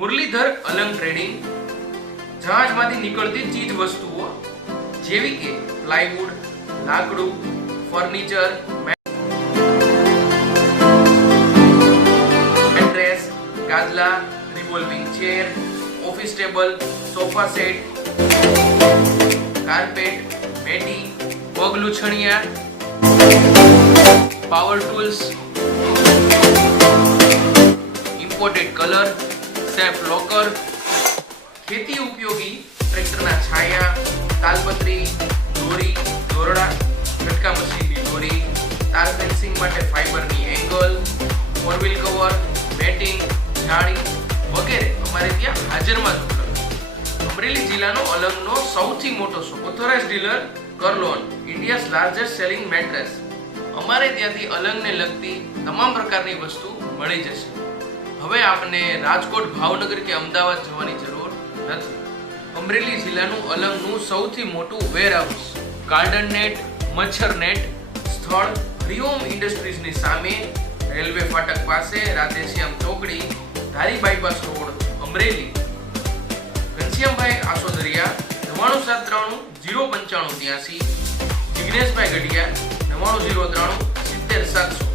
Muralidhar Alang trading જહાજમાંથી નીકળતી ચીજ વસ્તુઓ જેવી કે પ્લાયવુડ, લાકડું, ફર્નિચર, મેટ્રેસ, ગાદલા, revolving chair, office table, sofa set, carpet, મેટી, પગ લૂછણિયા, power tools, imported colour, safe locker, ખેતી ઉપયોગી ટ્રેક્ટરના છાયા, તાલપત્રી, દોરી, દોરડા, ઝટકા મશીનની દોરી, તાર ફેન્સિંગ માટે ફાઈબરની angle, four wheel cover, matting, જાળી વગેરે અમારે ત્યાં હાજરમાં જ ઉપલબ્ધ છે. અમરેલી જિલ્લાનો અલંગનો સૌથી મોટો shop, authorised dealer Kurlon, India's largest selling mattress. અમારે ત્યાંથી અલંગને લગતી તમામ પ્રકારની વસ્તુ મળી જશે. હવે આપને રાજકોટ, ભાવનગર કે અમદાવાદ જવાની જરૂર નથી. અમરેલી જિલ્લાનું અલંગનું સૌથી મોટું વેરહાઉસ, ગાર્ડન નેટ, મચ્છર નેટ સ્થળ હરિઓમ ઇન્ડસ્ટ્રીઝની સામે, રેલવે ફાટક પાસે, રાધેશ્યામ ચોકડી, ધારી બાયપાસ રોડ, અમરેલી. ઘનશ્યામભાઈ આસોદરિયા 9773 જિગ્નેશભાઈ ગઢિયા 9903 70700.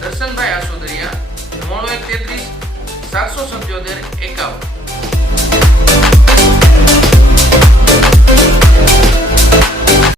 દર્શનભાઈ આસોદરિયા 9133 777